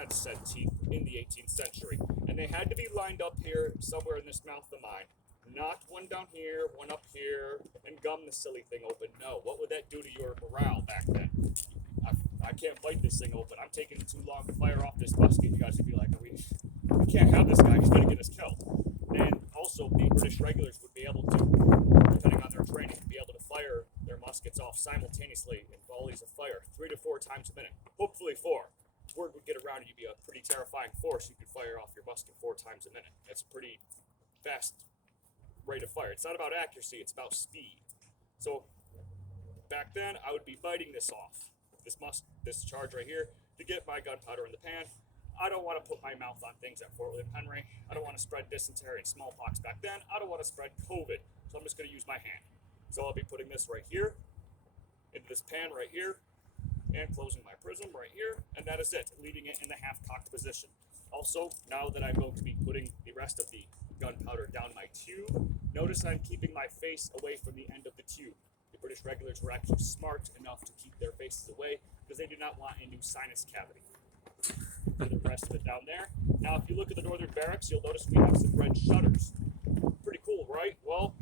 had said teeth in the 18th century. And they had to be lined up here somewhere in this mouth of mine. Not one down here, one up here, and gum the silly thing open. No, what would that do to your morale back then? I can't bite this thing open. I'm taking too long to fire off this musket. You guys would be like, we can't have this guy. He's going to get us killed. And also, the British regulars would be able to, depending on their training, be able to fire their muskets off simultaneously in volleys of fire 3 to 4 times a minute. Hopefully 4. Word would get around and you'd be a pretty terrifying force. You could fire off your musket 4 times a minute. That's a pretty fast rate of fire. It's not about accuracy, it's about speed. So back then, I would be biting this off, this charge right here, to get my gunpowder in the pan. I don't want to put my mouth on things at Fort William Henry. I don't want to spread dysentery and smallpox back then. I don't want to spread COVID, so I'm just going to use my hand. So I'll be putting this right here, into this pan right here, and closing my prism right here, and that is it, leaving it in the half-cocked position. Also, now that I'm going to be putting the rest of the gunpowder down my tube, notice I'm keeping my face away from the end of the tube. The British regulars were actually smart enough to keep their faces away because they did not want a new sinus cavity. Put the rest of it down there. Now, if you look at the northern barracks, you'll notice we have some red shutters. Pretty cool, right? Well,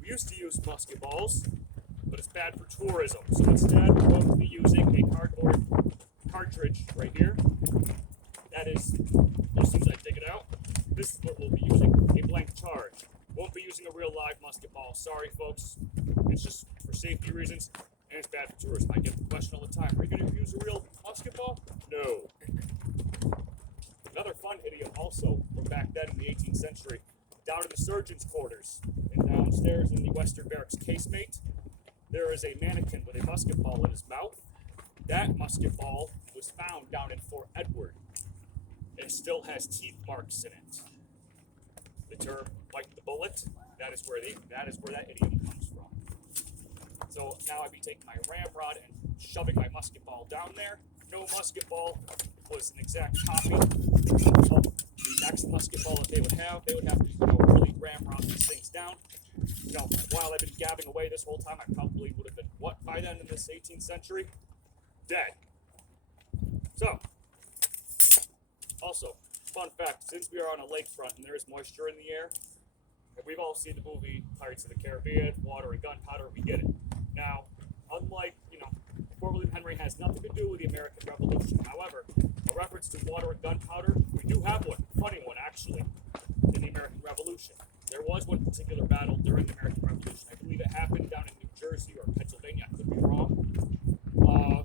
we used to use musket balls, but it's bad for tourism. So instead, we're going to be using a cardboard cartridge right here. That is, as soon as I take it out, this is what we'll be using, a blank charge. Won't be using a real live musket ball. Sorry, folks. It's just for safety reasons, and it's bad for tourism. I get the question all the time, are you going to use a real musket ball? No. Another fun idiom also from back then in the 18th century, down in the surgeon's quarters and downstairs in the Western Barracks casemate, there is a mannequin with a musket ball in his mouth. That musket ball was found down in Fort Edward and still has teeth marks in it. The term "bite the bullet," that is where that idiom comes from. So now I'd be taking my ramrod and shoving my musket ball down there. No musket ball was an exact copy of the next musket ball that they would have. They would have to, really ramrod these things down. While I've been gabbing away this whole time, I probably would have been, what, by then in this 18th century? Dead. So, also, fun fact, since we are on a lakefront and there is moisture in the air, we've all seen the movie Pirates of the Caribbean, water and gunpowder, we get it. Now, unlike, Fort William Henry has nothing to do with the American Revolution. However, a reference to water and gunpowder, we do have one, funny one actually, in the American Revolution. There was one particular battle during the American Revolution. I believe it happened down in New Jersey or Pennsylvania, I could be wrong.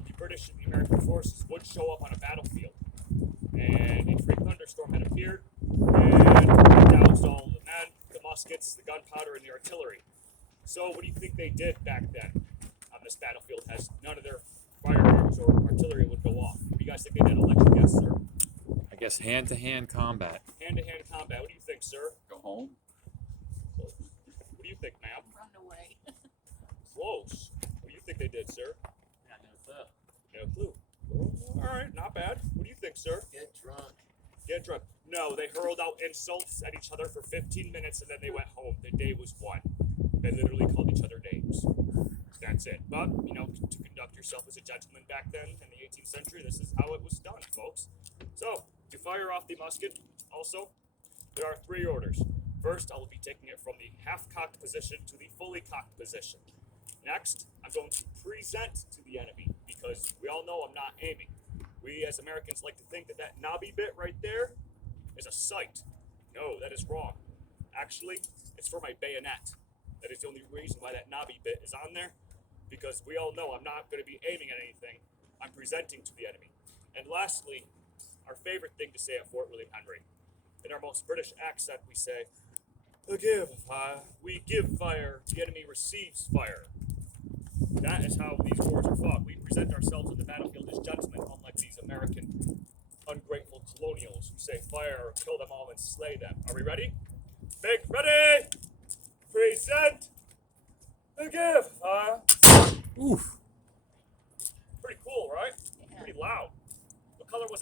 The British and the American forces would show up on a battlefield, and a freak thunderstorm had appeared, and doused all of the men, the muskets, the gunpowder, and the artillery. So what do you think they did back then on this battlefield as none of their firearms or artillery would go off? What do you guys think they did? I'll let you guess, sir. I guess hand-to-hand combat. Hand-to-hand combat. What do you think, sir? Go home. Close. What do you think, ma'am? Run away. Close. What do you think they did, sir? Got no clue. No clue. All right, not bad. What do you think, sir? Get drunk. Get drunk. No, they hurled out insults at each other for 15 minutes and then they went home. The day was won. They literally called each other names. That's it. But, to conduct yourself as a gentleman back then in the 18th century, this is how it was done, folks. So, to fire off the musket, also, there are 3 orders. First, I will be taking it from the half-cocked position to the fully cocked position. Next, I'm going to present to the enemy, because we all know I'm not aiming. We as Americans like to think that knobby bit right there is a sight. No, that is wrong. Actually, it's for my bayonet. That is the only reason why that knobby bit is on there, because we all know I'm not going to be aiming at anything. I'm presenting to the enemy. And lastly, our favorite thing to say at Fort William Henry. In our most British accent, we say, we give fire, the enemy receives fire. That is how these wars are fought. We present ourselves on the battlefield as gentlemen, unlike these American ungrateful colonials who say fire or kill them all and slay them. Are we ready? Make ready! Present! Give fire! Oof. Pretty cool, right? Yeah. Pretty loud. What color was